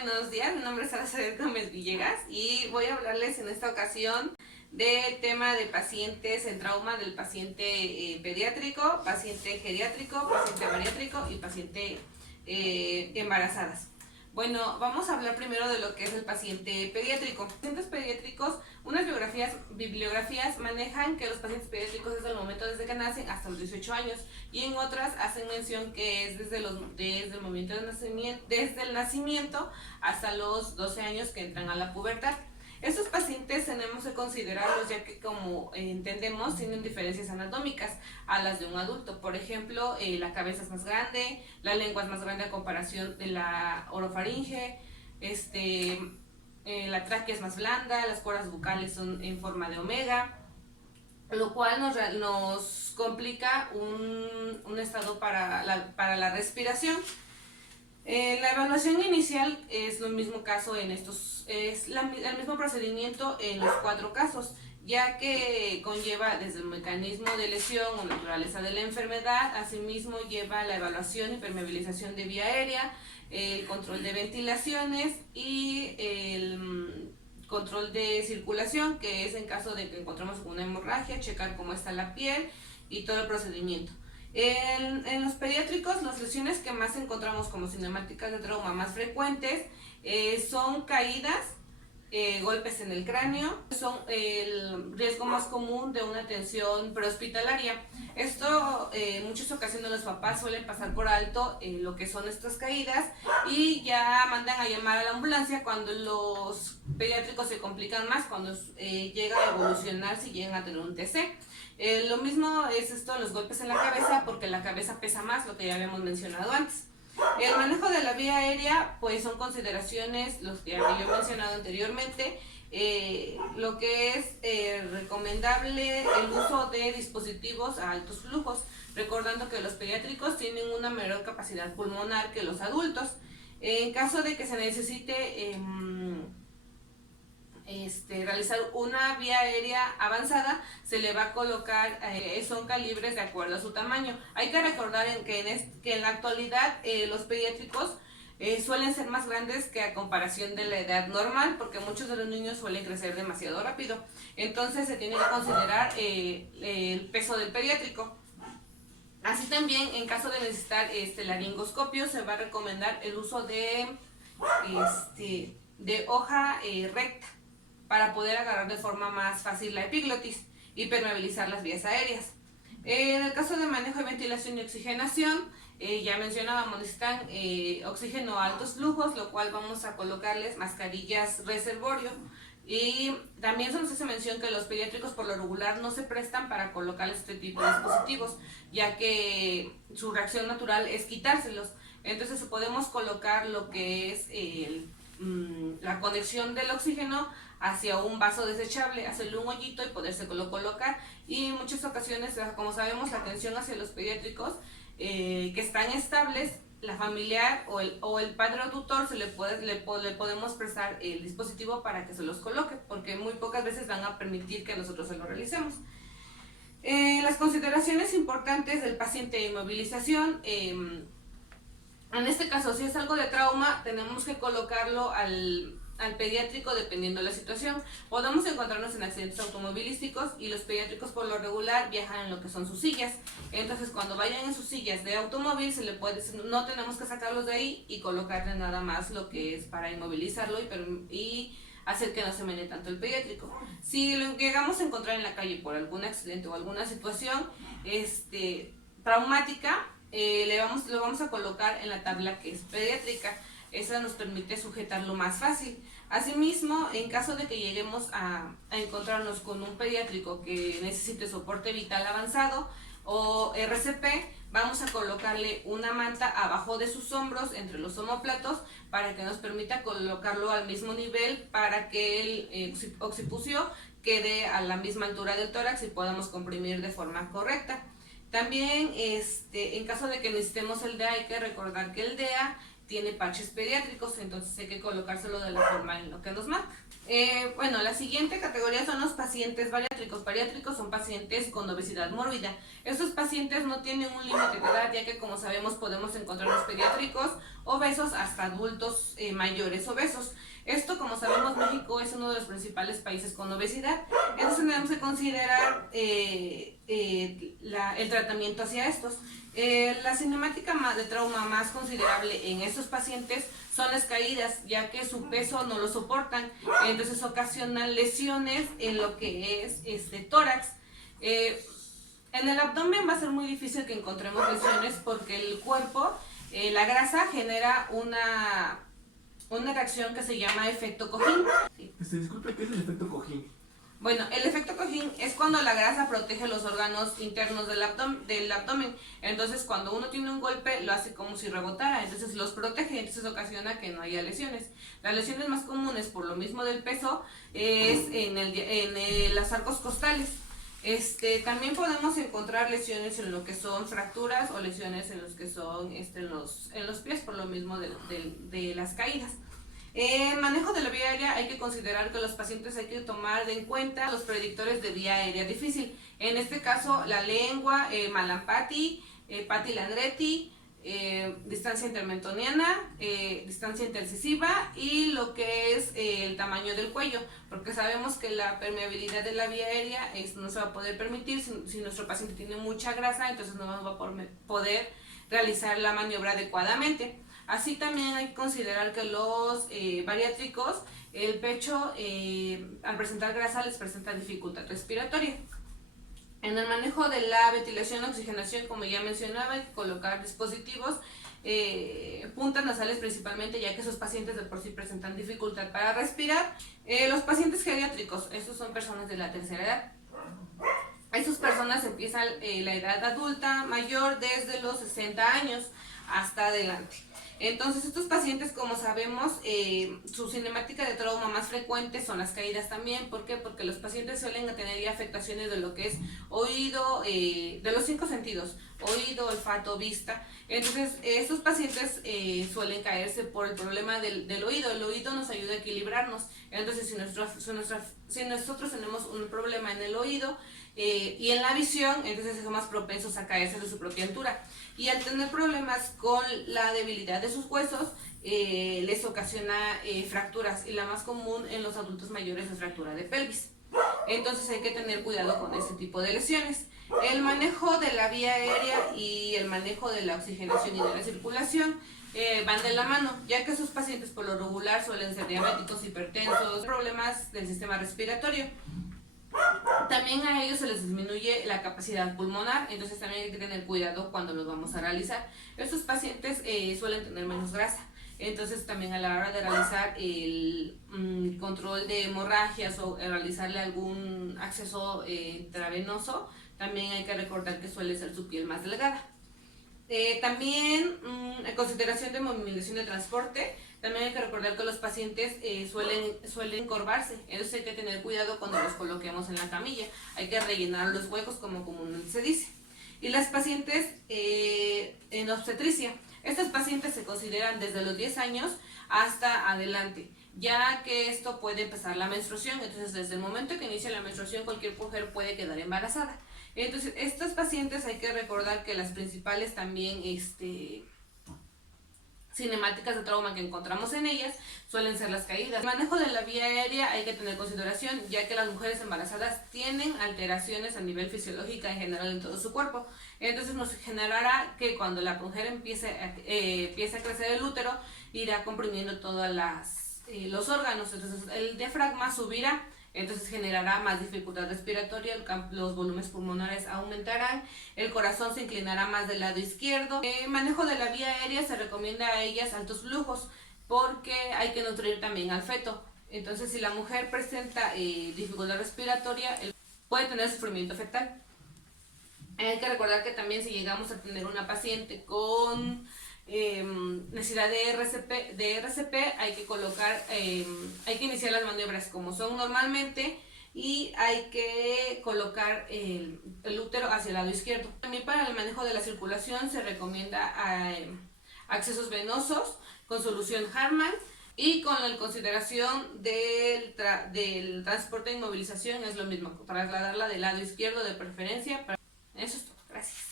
Buenos días, mi nombre es Araceli Gómez Villegas y voy a hablarles en esta ocasión del tema de pacientes en trauma del paciente pediátrico, paciente geriátrico, paciente bariátrico y paciente embarazadas. Bueno, vamos a hablar primero de lo que es el paciente pediátrico. Los pacientes pediátricos, unas bibliografías manejan que los pacientes pediátricos desde el momento desde que nacen hasta los 18 años y en otras hacen mención que es desde el momento del nacimiento, desde el nacimiento hasta los 12 años que entran a la pubertad. Estos pacientes tenemos que considerarlos ya que, como entendemos, tienen diferencias anatómicas a las de un adulto. Por ejemplo, la cabeza es más grande, la lengua es más grande a comparación de la orofaringe, la tráquea es más blanda, las cuerdas bucales son en forma de omega, lo cual nos complica un estado para la respiración. La evaluación inicial es el mismo caso en estos, el mismo procedimiento en los 4 casos, ya que conlleva desde el mecanismo de lesión o naturaleza de la enfermedad, asimismo lleva la evaluación y permeabilización de vía aérea, el control de ventilaciones y el control de circulación, que es en caso de que encontremos una hemorragia, checar cómo está la piel y todo el procedimiento. En los pediátricos, las lesiones que más encontramos como cinemáticas de trauma más frecuentes son caídas, golpes en el cráneo, son el riesgo más común de una atención prehospitalaria. Esto en muchas ocasiones los papás suelen pasar por alto lo que son estas caídas y ya mandan a llamar a la ambulancia cuando los pediátricos se complican más, cuando llega a evolucionar si llegan a tener un TC. Lo mismo es esto, los golpes en la cabeza, porque la cabeza pesa más, lo que ya habíamos mencionado antes. El manejo de la vía aérea, pues son consideraciones, los que había mencionado anteriormente, lo que es recomendable el uso de dispositivos a altos flujos, recordando que los pediátricos tienen una mayor capacidad pulmonar que los adultos. En caso de que se necesite realizar una vía aérea avanzada, se le va a colocar, son calibres de acuerdo a su tamaño. Hay que recordar que en la actualidad los pediátricos suelen ser más grandes que a comparación de la edad normal, porque muchos de los niños suelen crecer demasiado rápido. Entonces se tiene que considerar el peso del pediátrico. Así también, en caso de necesitar laringoscopio, se va a recomendar el uso de hoja recta, para poder agarrar de forma más fácil la epiglotis y permeabilizar las vías aéreas. En el caso de manejo de ventilación y oxigenación, ya mencionábamos, necesitan oxígeno a altos flujos, lo cual vamos a colocarles mascarillas reservorio. Y también se nos hace mención que los pediátricos por lo regular no se prestan para colocarles este tipo de dispositivos, ya que su reacción natural es quitárselos. Entonces podemos colocar lo que es la conexión del oxígeno hacia un vaso desechable, hacerle un hoyito y podérselo colocar. Y en muchas ocasiones, como sabemos, la atención hacia los pediátricos que están estables, la familiar o el padre o tutor le podemos prestar el dispositivo para que se los coloque, porque muy pocas veces van a permitir que nosotros se lo realicemos. Las consideraciones importantes del paciente de inmovilización. En este caso, si es algo de trauma, tenemos que colocarlo al pediátrico dependiendo de la situación. Podemos encontrarnos en accidentes automovilísticos y los pediátricos por lo regular viajan en lo que son sus sillas. Entonces, cuando vayan en sus sillas de automóvil, no tenemos que sacarlos de ahí y colocarle nada más lo que es para inmovilizarlo y hacer que no se mene tanto el pediátrico. Si lo llegamos a encontrar en la calle por algún accidente o alguna situación traumática, lo vamos a colocar en la tabla que es pediátrica. Esa nos permite sujetarlo más fácil. Asimismo, en caso de que lleguemos a encontrarnos con un pediátrico que necesite soporte vital avanzado o RCP, vamos a colocarle una manta abajo de sus hombros, entre los omóplatos, para que nos permita colocarlo al mismo nivel, para que el occipucio quede a la misma altura del tórax y podamos comprimir de forma correcta. También, en caso de que necesitemos el DEA, hay que recordar que el DEA tiene parches pediátricos, entonces hay que colocárselo de la forma en lo que nos marca. Bueno, la siguiente categoría son los pacientes bariátricos. Bariátricos son pacientes con obesidad mórbida. Estos pacientes no tienen un límite de edad, ya que como sabemos podemos encontrar los pediátricos obesos hasta adultos mayores obesos. Esto, como sabemos, México es uno de los principales países con obesidad, entonces tenemos que considerar el tratamiento hacia estos. La cinemática de trauma más considerable en estos pacientes son las caídas, ya que su peso no lo soportan, entonces ocasionan lesiones en lo que es tórax. En el abdomen va a ser muy difícil que encontremos lesiones porque el cuerpo, la grasa genera una reacción que se llama efecto cojín. Disculpe, ¿qué es el efecto cojín? Bueno, el efecto cojín es cuando la grasa protege los órganos internos del abdomen. Entonces, cuando uno tiene un golpe, lo hace como si rebotara. Entonces, los protege, entonces ocasiona que no haya lesiones. Las lesiones más comunes, por lo mismo del peso, es en las arcos costales. También podemos encontrar lesiones en lo que son fracturas o lesiones en los que son en los pies, por lo mismo de las caídas. En manejo de la vía aérea hay que considerar que los pacientes hay que tomar en cuenta los predictores de vía aérea difícil. En este caso, la lengua, Mallampati, Patti Landretti, distancia intermentoniana, distancia intercisiva y lo que es el tamaño del cuello, porque sabemos que la permeabilidad de la vía aérea no se va a poder permitir si nuestro paciente tiene mucha grasa, entonces no va a poder realizar la maniobra adecuadamente. Así también hay que considerar que los bariátricos, el pecho al presentar grasa les presenta dificultad respiratoria. En el manejo de la ventilación y oxigenación, como ya mencionaba, hay que colocar dispositivos, puntas nasales principalmente, ya que esos pacientes de por sí presentan dificultad para respirar. Los pacientes geriátricos, estos son personas de la tercera edad. Estas personas empiezan la edad adulta mayor desde los 60 años hasta adelante. Entonces estos pacientes, como sabemos, su cinemática de trauma más frecuente son las caídas también. ¿Por qué? Porque los pacientes suelen tener ya afectaciones de lo que es oído, de los 5 sentidos, oído, olfato, vista. Entonces estos pacientes suelen caerse por el problema del oído. El oído nos ayuda a equilibrarnos. Entonces si nosotros tenemos un problema en el oído, y en la visión, entonces son más propensos a caerse de su propia altura. Y al tener problemas con la debilidad de sus huesos, les ocasiona fracturas, y la más común en los adultos mayores es fractura de pelvis. Entonces hay que tener cuidado con este tipo de lesiones. El manejo de la vía aérea y el manejo de la oxigenación y de la circulación van de la mano, ya que sus pacientes por lo regular suelen ser diabéticos, hipertensos, problemas del sistema respiratorio. También a ellos se les disminuye la capacidad pulmonar, entonces también hay que tener cuidado cuando los vamos a realizar. Estos pacientes suelen tener menos grasa, entonces también a la hora de realizar el control de hemorragias o realizarle algún acceso intravenoso, también hay que recordar que suele ser su piel más delgada. También en consideración de movilización de transporte, también hay que recordar que los pacientes suelen encorvarse, entonces hay que tener cuidado cuando los coloquemos en la camilla, hay que rellenar los huecos como comúnmente se dice. Y las pacientes en obstetricia, estas pacientes se consideran desde los 10 años hasta adelante, ya que esto puede empezar la menstruación, entonces desde el momento que inicia la menstruación cualquier mujer puede quedar embarazada. Entonces estos pacientes hay que recordar que las principales también cinemáticas de trauma que encontramos en ellas suelen ser las caídas. El manejo de la vía aérea hay que tener consideración, ya que las mujeres embarazadas tienen alteraciones a nivel fisiológico en general en todo su cuerpo. Entonces nos generará que cuando la mujer empiece a crecer el útero, irá comprimiendo todos los órganos. Entonces el diafragma subirá, entonces generará más dificultad respiratoria, los volúmenes pulmonares aumentarán, el corazón se inclinará más del lado izquierdo. Manejo de la vía aérea se recomienda a ellas altos flujos porque hay que nutrir también al feto. Entonces si la mujer presenta dificultad respiratoria, puede tener sufrimiento fetal. Hay que recordar que también si llegamos a tener una paciente con necesidad de RCP, hay que iniciar las maniobras como son normalmente y hay que colocar el útero hacia el lado izquierdo. También para el manejo de la circulación se recomienda accesos venosos con solución Harman, y con la consideración del transporte de inmovilización es lo mismo, trasladarla del lado izquierdo de preferencia. Eso es todo. Gracias.